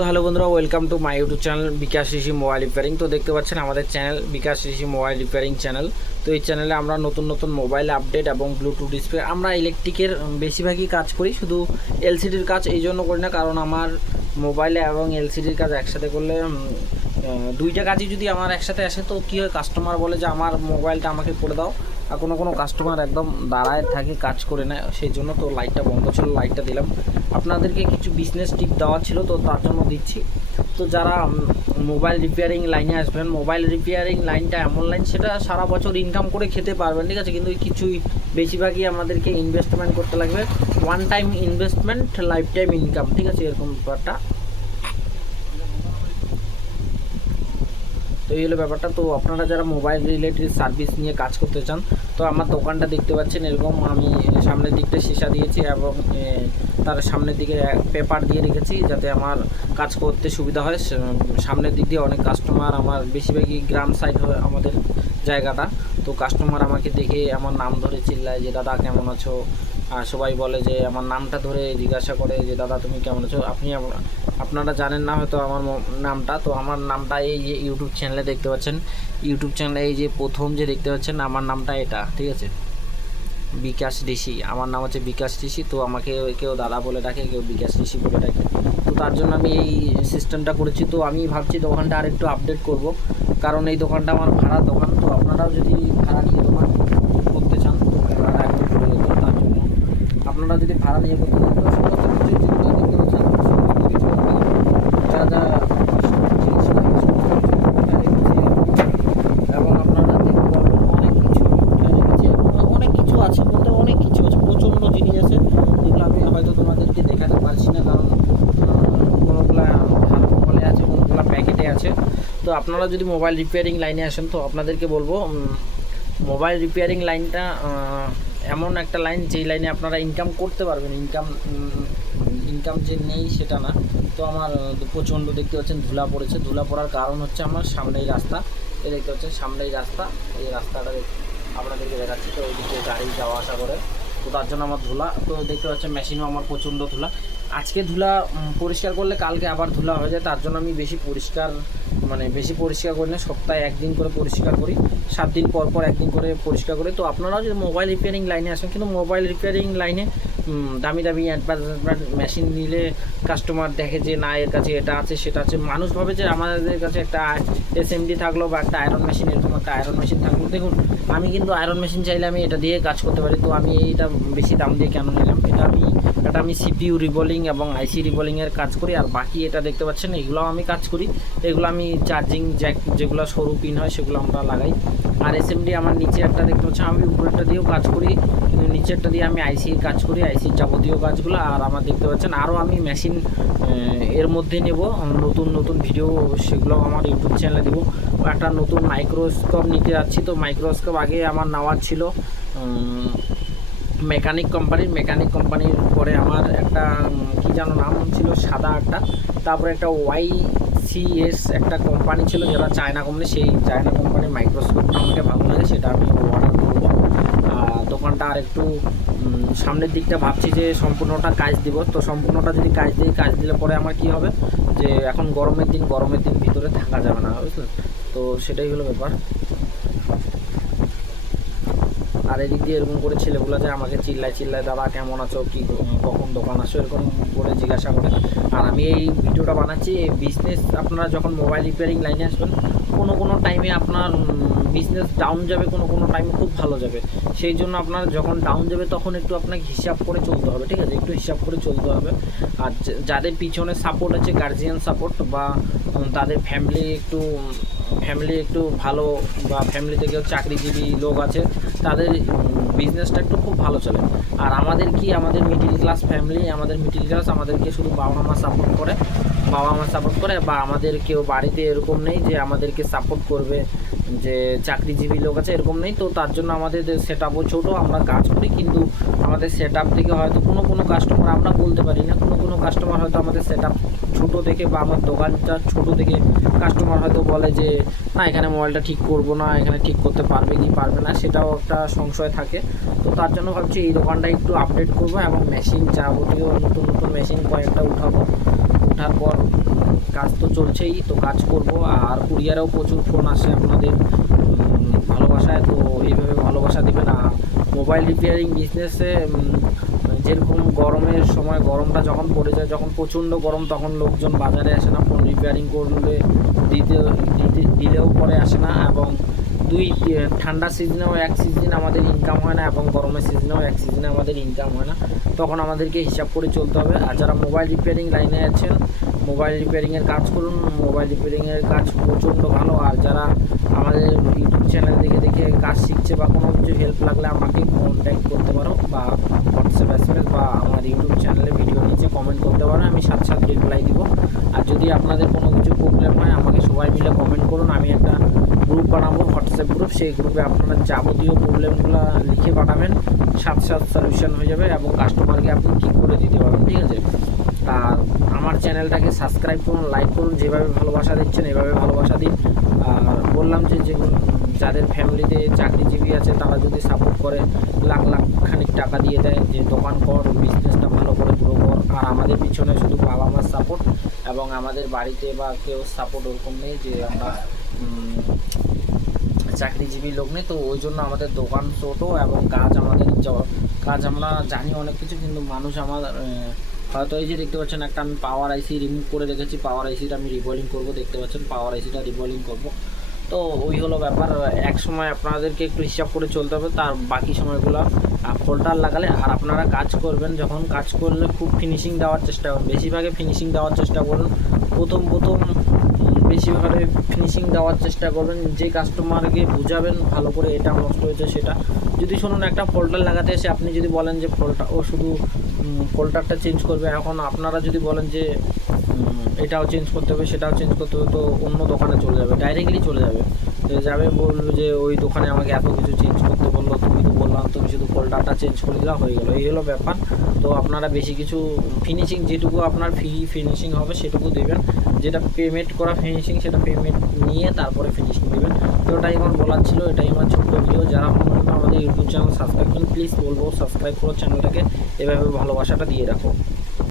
তো হ্যালো বন্ধুরা welcome to my YouTube channel Bikash Rishi mobile repairing তো দেখতে পাচ্ছেন আমাদের channel Bikash Rishi mobile repairing channel তো এই চ্যানেলে আমরা নতুন নতুন মোবাইল আপডেট এবং ব্লুটুথ ডিসপ্লে আমরা ইলেকট্রিকের বেশিরভাগই কাজ করি, শুধু এলসিডির কাজ এই জন্য করি না, কারণ আমার মোবাইলে এবং এলসিডির কাজ একসাথে করলে দুইটা কাজই যদি আমার একসাথে আসে, তো কী হয় কাস্টমার বলে যে আমার মোবাইলটা আমাকে করে দাও। আর কোনো কোনো কাস্টমার একদম দাঁড়ায় থাকে, কাজ করে নেয়, সেই জন্য তো লাইটটা বন্ধ ছিল লাইটটা দিলাম। আপনাদেরকে কিছু বিজনেস টিপ দেওয়া ছিল, তো তার জন্য দিচ্ছি। তো যারা মোবাইল রিপেয়ারিং লাইনে আসবেন মোবাইল রিপেয়ারিং লাইনটা এমন লাইন সেটা সারা বছর ইনকাম করে খেতে পারবেন, ঠিক আছে? কিন্তু কিছুই বেশিরভাগই আমাদেরকে ইনভেস্টমেন্ট করতে লাগবে। One time investment lifetime income ঠিক আছে? এরকম ব্যাপারটা। তো এই হলো ব্যাপারটা। তো আপনারা যারা মোবাইল রিলেটেড সার্ভিস নিয়ে কাজ করতে চান তো আমার দোকানটা দেখতে পাচ্ছেন, এরকম আমি সামনের দিকটা সীসা দিয়েছি এবং তার সামনের দিকে পেপার দিয়ে রেখেছি যাতে আমার কাজ করতে সুবিধা হয়। সামনের দিক দিয়ে অনেক কাস্টমার আমার, বেশিরভাগই গ্রাম সাইড হয় আমাদের জায়গাটা। তো কাস্টমার আমাকে দেখে আমার নাম ধরে চিল্লায় যে, দাদা, কেমন আছো? আর সবাই বলে যে, আমার নামটা ধরে জিজ্ঞাসা করে যে, দাদা, তুমি কেমন আছো? আপনি আপ- আপনারা জানেন না হয়তো আমার নামটা, তো আমার নামটা এই যে ইউটিউব চ্যানেলে দেখতে পাচ্ছেন। ইউটিউব চ্যানেলে এই যে প্রথম যে দেখতে পাচ্ছেন, আমার নামটা এটা, ঠিক আছে? বিকাশ ঋষি, আমার নাম হচ্ছে বিকাশ ঋষি, তো আমাকে কেউ দাদা বলে ডাকে, কেউ বিকাশ ঋষি বলে ডাকে। তো তার জন্য আমি এই সিস্টেমটা করেছি, তো আমি ভাবছি দোকানটা আরেকটু আপডেট করব। কারণ এই দোকানটা আমার ভাড়া দোকান, তো আপনারাও যদি ভাড়া নিয়ে দোকান করতে চান, তো ভাড়াটা একদম করে তার জন্য। আপনারা যদি ভাড়া নিয়ে করতে চান তো সমস্ত কিছু যেগুলো দেখতে পাচ্ছেন সমস্ত কিছু আমি যা যা জিনিস লাগে সমস্ত কিছু এখানে রেখেছি এবং আপনারা দেখতে পাবেন অনেক কিছু এখানে রেখেছি এবং অনেক কিছু আছে বলতে অনেক কিছু আছে প্রচণ্ড জিনিস আছে যেগুলো আমি হয়তো তোমাদেরকে দেখাতে পারছি না কারণ কোনোগুলা হাতে আছে কোনোগুলা প্যাকেটে আছে তো আপনারা যদি মোবাইল রিপেয়ারিং লাইনে আসেন, তো আপনাদেরকে বলব মোবাইল রিপেয়ারিং লাইনটা এমন একটা লাইন যেই লাইনে আপনারা ইনকাম করতে পারবেন। ইনকাম ইনকাম যে নেই সেটা না। তো আমার প্রচণ্ড দেখতে পাচ্ছেন ধুলা পড়েছে। ধুলা পড়ার কারণ হচ্ছে আমার সামনেই রাস্তা। এ দেখতে পাচ্ছেন সামনেই রাস্তা। এই রাস্তাটা আপনাদেরকে দেখাচ্ছি। তো ওইদিকে গাড়ি যাওয়া আসা করে। তো তার জন্য আমার ধুলা তো দেখতে পাচ্ছেন মেশিনও আমার প্রচণ্ড ধুলা। আজকে ধুলা পরিষ্কার করলে কালকে আবার ধুলা হয়ে যায়। তার জন্য আমি বেশি পরিষ্কার মানে বেশি পরিষ্কার করি না, সপ্তাহে একদিন করে পরিষ্কার করি সাত দিন পর পর একদিন করে পরিষ্কার করি। তো আপনারাও যদি মোবাইল রিপেয়ারিং লাইনে আসেন, কিন্তু মোবাইল রিপেয়ারিং লাইনে দামি দামি অ্যাডভান্স মেশিন নিলে কাস্টমার দেখে যে, না, এর কাছে এটা আছে, সেটা আছে। মানুষ ভাবে যে, আমাদের কাছে একটা এসএমডি থাকল বা একটা আয়রন মেশিন এরকম একটা আয়রন মেশিন থাকল। দেখুন, আমি কিন্তু আয়রন মেশিন চাইলে আমি এটা দিয়ে কাজ করতে পারি। তো আমি এইটা বেশি দাম দিয়ে কেন নিলাম? আমি এটা আমি সিপিইউ রিবোলিং এবং আইসি রিবোলিংয়ের কাজ করি, আর বাকি এটা দেখতে পাচ্ছেন, এগুলোও আমি কাজ করি। এগুলো আমি চার্জিং জ্যাক যেগুলো সরু পিন হয়, সেগুলো আমরা লাগাই। আর এসএমডি আমার নিচে একটা দেখতে পাচ্ছেন, আমি উপরেরটা দিয়েও কাজ করি, কিন্তু নিচেরটা দিয়ে আমি আইসির কাজ করি আইসির যাবতীয় কাজগুলো। আর আমার দেখতে পাচ্ছেন, আরও আমি মেশিন এর মধ্যে নেব, নতুন নতুন ভিডিও সেগুলো আমার ইউটিউব চ্যানেলে দেবো। একটা নতুন মাইক্রোস্কোপ নিতে যাচ্ছি, তো মাইক্রোস্কোপ আগে আমার নেওয়ার ছিল মেকানিক কোম্পানির মেকানিক কোম্পানির পরে আমার একটা কি যেন নাম ছিল, সাদা একটা তারপরে একটা ওয়াই সিএস একটা কোম্পানি ছিল যেটা চায়না কোম্পানি সেই চায়না কোম্পানির মাইক্রোস্কোপটা আমাকে ভালো লাগে, সেটা আমি অর্ডার করব। দোকানটা আর একটু সামনের দিকটা ভাবছি যে সম্পূর্ণটা কাজ দিব। তো সম্পূর্ণটা যদি কাজ দিই, কাজ দিলে পরে আমার কি হবে? যে এখন গরমের দিন গরমের দিন ভিতরে থাকা যাবে না বুঝলেন তো সেটাই হলো ব্যাপার। আর এদিক দিয়ে এরকম করে ছেলেগুলো যে আমাকে চিল্লায় চিল্লায়, দাদা, কেমন আছো? কি কখন দোকান আসো? এরকম করে জিজ্ঞাসা করে। আর আমি এই ভিডিওটা বানাচ্ছি, এই বিজনেস আপনারা যখন মোবাইল রিপেয়ারিং লাইনে আসবেন, কোনো কোনো টাইমে আপনার বিজনেস ডাউন যাবে, কোনো কোনো টাইমে খুব ভালো যাবে। সেই জন্য আপনার যখন ডাউন যাবে, তখন একটু আপনাকে হিসাব করে চলতে হবে, ঠিক আছে? একটু হিসাব করে চলতে হবে। আর যাদের পিছনে সাপোর্ট আছে গার্জিয়ান সাপোর্ট বা, তাদের ফ্যামিলি একটু ফ্যামিলি একটু ভালো বা ফ্যামিলিতে কেউ চাকরিজীবী লোক আছে, তাদের বিজনেসটা একটু খুব ভালো চলে। আর আমাদের কি, আমাদের মিডিল ক্লাস ফ্যামিলি আমাদের মিডিল ক্লাস আমাদেরকে শুধু বাবা মা সাপোর্ট করে বাবা মা সাপোর্ট করে বা আমাদের কেউ বাড়িতে এরকম নেই যে আমাদেরকে সাপোর্ট করবে, যে চাকরিজীবী লোক আছে এরকম নেই, তো তার জন্য আমাদের সেট আপও ছোটো, আমরা কাজ করি, কিন্তু আমাদের সেট আপ থেকে হয়তো কোনো কোনো কাস্টমার আমরা বলতে পারি না, কোনো কোনো কাস্টমার হয়তো আমাদের সেট আপ ছোটো থেকে বা আমার দোকানটা ছোটো থেকে কাস্টমার হয়তো বলে যে, না, এখানে মোবাইলটা ঠিক করব না, এখানে ঠিক করতে পারবে কি পারবে না, সেটাও একটা সংশয় থাকে। তো তার জন্য ভাবছি এই দোকানটা একটু আপডেট করব এবং মেশিন যাবতীয় নতুন নতুন মেশিন কয়েকটা উঠাবো। ওঠার পর কাজ তো চলছেই, তো কাজ করব। আর কুরিয়ারেও প্রচুর ফোন আসে আপনাদের ভালোবাসায়, তো এইভাবে ভালোবাসা দিবেন আর মোবাইল রিপেয়ারিং বিজনেসে যেরকম গরমের সময় গরমটা যখন পড়ে যায়, যখন প্রচণ্ড গরম, তখন লোকজন বাজারে আসে না ফোন রিপেয়ারিং করলে দিতে দিতে, দিলেও পরে আসে না এবং দুই, ঠান্ডা সিজনেও এক সিজন আমাদের ইনকাম হয় না এবং গরমের সিজনেও এক সিজনে আমাদের ইনকাম হয় না। তখন আমাদেরকে হিসাব করে চলতে হবে। আর যারা মোবাইল রিপেয়ারিং লাইনে আছেন মোবাইল রিপেয়ারিংয়ের কাজ করুন। মোবাইল রিপেয়ারিংয়ের কাজ প্রচণ্ড ভালো। আর যারা আমাদের ইউটিউব চ্যানেল দেখে দেখে কাজ শিখছে বা কোনো কিছু হেল্প লাগলে আমাকে কন্ট্যাক্ট করতে পারো বা হোয়াটসঅ্যাপ এসএমএস বা আমার ইউটিউব চ্যানেলে ভিডিও নিচে কমেন্ট করতে পারো, আমি সাথে সাথে রিপ্লাই দিব। আর যদি আপনাদের কোনো কিছু প্রবলেম হয়, আমাকে সবাই মিলে কমেন্ট করুন, আমি একটা গ্রুপ বানাবো হোয়াটসঅ্যাপ গ্রুপ সেই গ্রুপে আপনারা যাবতীয় প্রবলেমগুলো লিখে পাঠাবেন সাথে সাথে সলিউশন হয়ে যাবে এবং কাস্টমারকে আপনি ঠিক করে দিতে পারবেন, ঠিক আছে? আর আমার চ্যানেলটাকে সাবস্ক্রাইব করুন লাইক করুন, যেভাবে ভালোবাসা দিচ্ছেন, এভাবে ভালোবাসা দিন। আর বললাম যে যেগুলো যাদের ফ্যামিলিতে চাকরিজীবী আছে, তারা যদি সাপোর্ট করে, লাখ লাখ খানিক টাকা দিয়ে দেয়, যে দোকান কর বিজনেসটা ভালো করে গ্রো কর, আর আমাদের পিছনে শুধু বাবা মার সাপোর্ট এবং আমাদের বাড়িতে বা কেউ সাপোর্ট ওরকম নেই যে আমরা চাকরিজীবী লোক নেই, তো ওই জন্য আমাদের দোকান ছোটো এবং কাজ আমাদের কাজ আমরা জানি অনেক কিছু, কিন্তু মানুষ আমার হয়তো এই যে দেখতে পাচ্ছেন একটা আমি পাওয়ার আইসি রিমুভ করে রেখেছি পাওয়ার আইসিটা আমি রিবোলিং করব, দেখতে পাচ্ছেন পাওয়ার আইসিটা রিবোলিং করব। তো ওই হলো ব্যাপার। এক সময় আপনাদেরকে একটু হিসাব করে চলতে হবে, তার বাকি সময়গুলো ফোল্টার লাগালে। আর আপনারা কাজ করবেন, যখন কাজ করলে খুব ফিনিশিং দেওয়ার চেষ্টা করুন। বেশিরভাগে ফিনিশিং দেওয়ার চেষ্টা করুন। প্রথম প্রথম বেশিরভাগে ফিনিশিং দেওয়ার চেষ্টা করবেন। যে কাস্টমারকে বুঝাবেন ভালো করে এটা নষ্ট হয়েছে, সেটা। যদি শুনুন, একটা ফোল্ডার লাগাতে এসে আপনি যদি বলেন যে ফোল্ডার ও শুধু ফোল্ডারটা চেঞ্জ করবে। এখন আপনারা যদি বলেন যে এটাও চেঞ্জ করতে হবে, সেটাও চেঞ্জ করতে হবে, তো অন্য দোকানে চলে যাবে ডাইরেক্টলি চলে যাবে। তো যাবে বলবে যে ওই দোকানে আমাকে এত কিছু চেঞ্জ করতে বলল, তুমি তো বললাম, তুমি শুধু ফোল্ডারটা চেঞ্জ করে দিলা হয়ে গেলো। এই হলো ব্যাপার। তো আপনারা বেশি কিছু ফিনিশিং যেটুকু আপনার ফ্রি ফিনিশিং হবে, সেটুকু দেবেন। যেটা পেমেন্ট করা ফিনিশিং সেটা পেমেন্ট নিয়ে তারপরে ফিনিশিং দেবেন। তো ওটাই আমার বলার ছিল, এটাই আমার ছোট্ট ভিডিও যারা আমাদের ইউটিউব চ্যানেল সাবস্ক্রাইব করেন প্লিজ বলব সাবস্ক্রাইব করো চ্যানেলটাকে এভাবে ভালোবাসাটা দিয়ে রাখো।